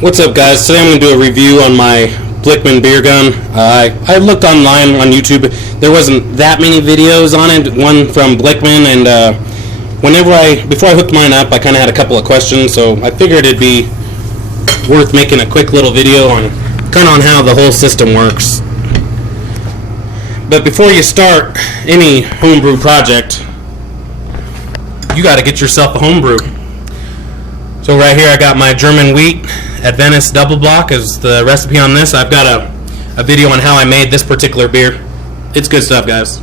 What's up, guys? Today I'm going to do a review on my Blichmann beer gun. I looked online on YouTube. There wasn't that many videos on it. One from Blichmann, and before I hooked mine up, I kind of had a couple of questions, so I figured it'd be worth making a quick little video on how the whole system works. But before you start any homebrew project, you got to get yourself a homebrew. So right here I got my German wheat Adventist double block is the recipe on this. I've got a video on how I made this particular beer. It's good stuff, guys.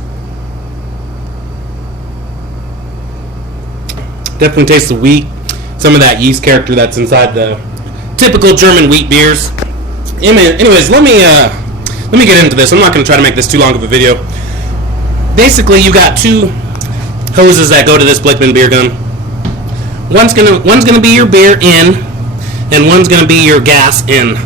Definitely tastes the wheat, some of that yeast character that's inside the typical German wheat beers. Anyways, let me get into this. I'm not going to try to make this too long of a video. Basically, you got two hoses that go to this Blichmann beer gun. One's gonna be your beer in, and one's gonna be your gas in.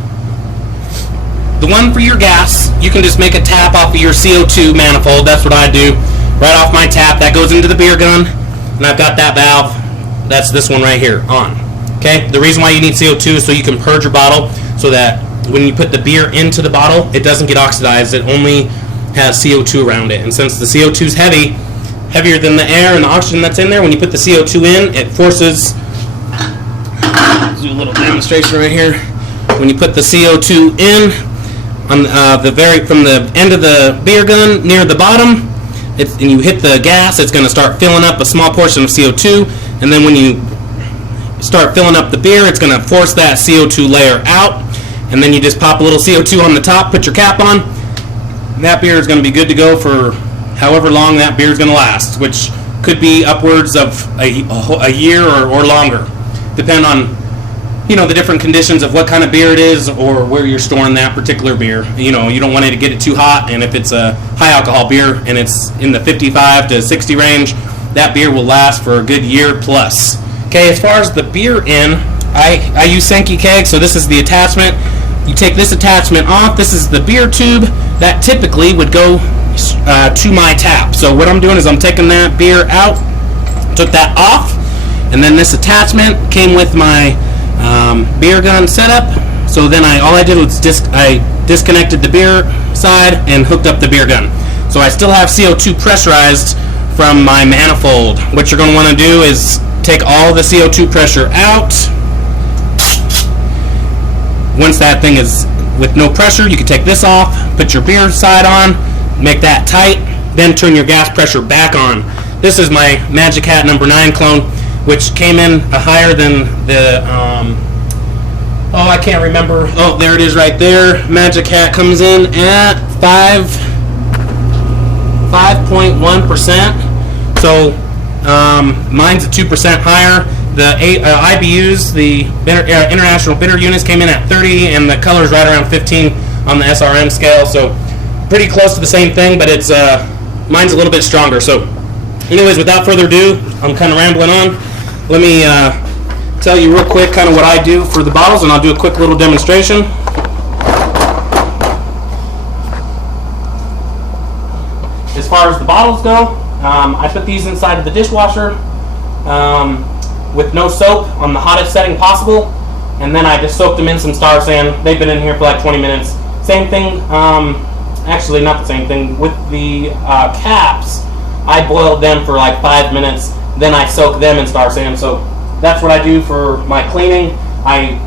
The one for your gas, you can just make a tap off of your CO2 manifold. That's what I do. Right off my tap, that goes into the beer gun, and I've got that valve. That's this one right here on. Okay. The reason why you need CO2 is so you can purge your bottle, so that when you put the beer into the bottle, it doesn't get oxidized. It only has CO2 around it, and since the CO2 is heavier than the air and the oxygen that's in there, when you put the CO2 in, it forces. Let's do a little demonstration right here. When you put the CO2 in, on from the end of the beer gun near the bottom, and you hit the gas, it's going to start filling up a small portion of CO2, and then when you start filling up the beer, it's going to force that CO2 layer out, and then you just pop a little CO2 on the top, put your cap on, and that beer is going to be good to go for however long that beer is going to last, which could be upwards of a year or longer, depending on the different conditions of what kind of beer it is or where you're storing that particular beer. You don't want it to get it too hot, and if it's a high alcohol beer and it's in the 55 to 60 range, that beer will last for a good year plus. Okay, as far as the beer in, I use Sanke kegs, so this is the attachment. You take this attachment off. This is the beer tube that typically would go to my tap. So what I'm doing is I'm taking that beer out, took that off, and then this attachment came with my beer gun setup. So then all I did was I disconnected the beer side and hooked up the beer gun. So I still have CO2 pressurized from my manifold. What you're going to want to do is take all the CO2 pressure out. Once that thing is with no pressure, you can take this off, put your beer side on, make that tight, then turn your gas pressure back on. This is my Magic Hat number 9 clone, which came in higher than the, I can't remember. Oh, there it is right there. Magic Hat comes in at 5.1%. So mine's at 2% higher. The IBUs, the International Bitter Units, came in at 30, and the color's right around 15 on the SRM scale. So pretty close to the same thing, but it's mine's a little bit stronger. So anyways, without further ado, I'm kind of rambling on. Let me tell you real quick kind of what I do for the bottles, and I'll do a quick little demonstration. As far as the bottles go, I put these inside of the dishwasher with no soap on the hottest setting possible, and then I just soaked them in some Star San. They've been in here for like 20 minutes. Same thing. Actually, not the same thing. With the caps, I boiled them for like 5 minutes, then I soaked them in Star San. So that's what I do for my cleaning. I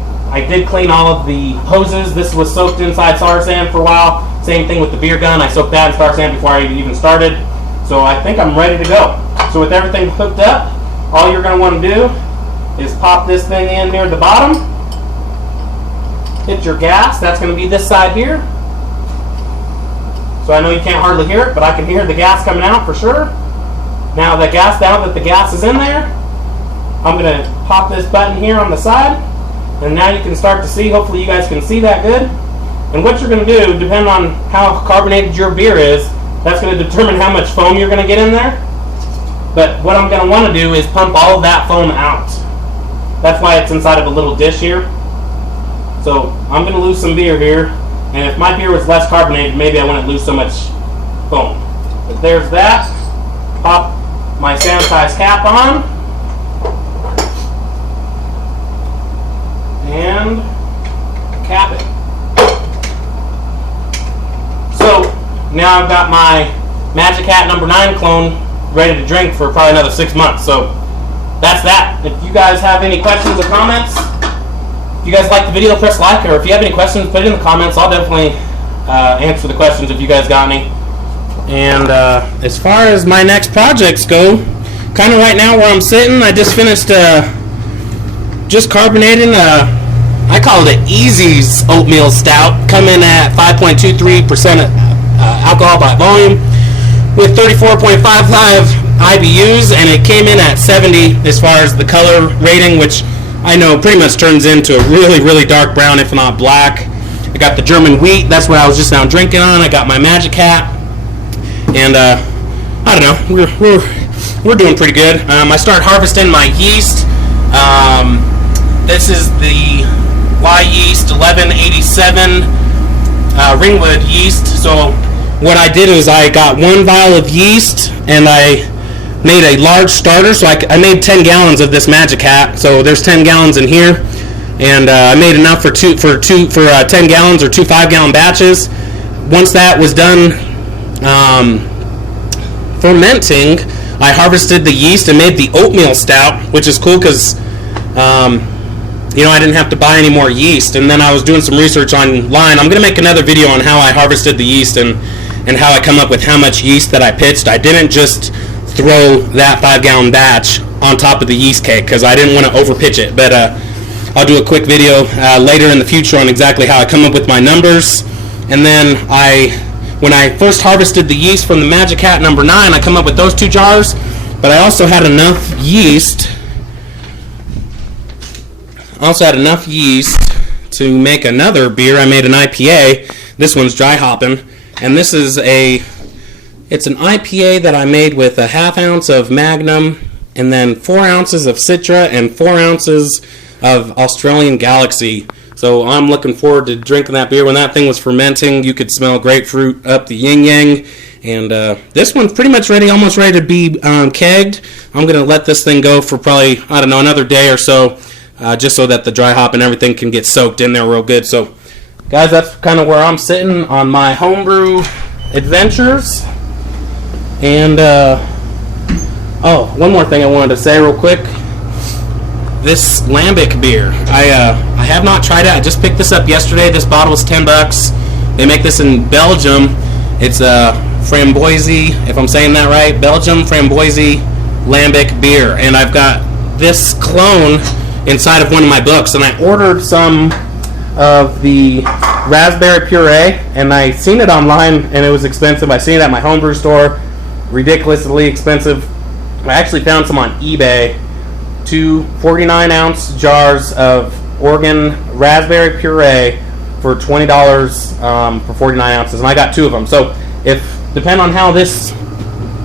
did clean all of the hoses. This was soaked inside Star San for a while. Same thing with the beer gun. I soaked that in Star San before I even started. So I think I'm ready to go. So with everything hooked up, all you're going to want to do is pop this thing in near the bottom. Hit your gas. That's going to be this side here. So I know you can't hardly hear it, but I can hear the gas coming out for sure. Now that the gas is in there, I'm going to pop this button here on the side, and now you can start to see. Hopefully you guys can see that good. And what you're going to do, depending on how carbonated your beer is, that's going to determine how much foam you're going to get in there. But what I'm going to want to do is pump all of that foam out. That's why it's inside of a little dish here. So I'm going to lose some beer here. And if my beer was less carbonated, maybe I wouldn't lose so much foam. But there's that. Pop my sanitized cap on. And now I've got my Magic Hat number 9 clone ready to drink for probably another 6 months. So that's that. If you guys have any questions or comments, if you guys like the video, press like, or if you have any questions, put it in the comments. I'll definitely answer the questions if you guys got any. And as far as my next projects go, kind of right now where I'm sitting, I just finished just carbonating I call it an Easy's oatmeal stout, coming at 5.23% alcohol by volume with 34.55 IBUs, and it came in at 70 as far as the color rating, which I know pretty much turns into a really, really dark brown, if not black. I got the German wheat, that's what I was just now drinking on. I got my Magic Hat, and I don't know, we're doing pretty good. I started harvesting my yeast. This is the Y yeast 1187 Ringwood yeast. So what I did is I got one vial of yeast and I made a large starter. So I made 10 gallons of this Magic Hat. So there's 10 gallons in here, and I made enough for 10 gallons or 2 5-gallon batches. Once that was done fermenting, I harvested the yeast and made the oatmeal stout, which is cool because you know, I didn't have to buy any more yeast. And then I was doing some research online. I'm going to make another video on how I harvested the yeast and how I come up with how much yeast that I pitched. I didn't just throw that 5-gallon batch on top of the yeast cake because I didn't want to overpitch it. But I'll do a quick video later in the future on exactly how I come up with my numbers. And then when I first harvested the yeast from the Magic Hat number 9, I come up with those 2 jars. But I also had enough yeast to make another beer. I made an IPA. This one's dry hopping, and this is it's an IPA that I made with a 1/2 ounce of Magnum, and then 4 ounces of Citra and 4 ounces of Australian Galaxy. So I'm looking forward to drinking that beer. When that thing was fermenting, you could smell grapefruit up the yin yang. And this one's pretty much ready, almost ready to be kegged. I'm gonna let this thing go for probably, I don't know, another day or so. Just so that the dry hop and everything can get soaked in there real good. So, guys, that's kind of where I'm sitting on my homebrew adventures. And, oh, one more thing I wanted to say real quick. This lambic beer, I have not tried it. I just picked this up yesterday. This bottle was $10. They make this in Belgium. It's Framboise, if I'm saying that right, Belgium Framboise lambic beer. And I've got this clone inside of one of my books, and I ordered some of the raspberry puree, and I seen it online and it was expensive. I seen it at my homebrew store, ridiculously expensive. I actually found some on eBay, 2 49-ounce jars of Oregon raspberry puree for $20 for 49 ounces, and I got 2 of them. So depending on how this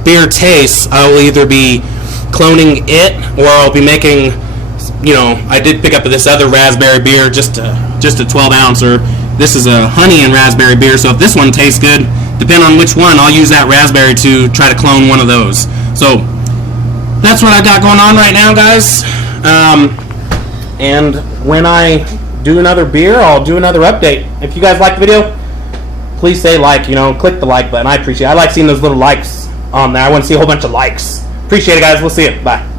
beer tastes, I will either be cloning it or I'll be making, you know, I did pick up this other raspberry beer, just a 12-ouncer. This is a honey and raspberry beer, so if this one tastes good, depending on which one, I'll use that raspberry to try to clone one of those. So that's what I got going on right now, guys. And when I do another beer, I'll do another update. If you guys like the video, please say like, you know, click the like button. I appreciate it. I like seeing those little likes on there. I want to see a whole bunch of likes. Appreciate it, guys. We'll see you. Bye.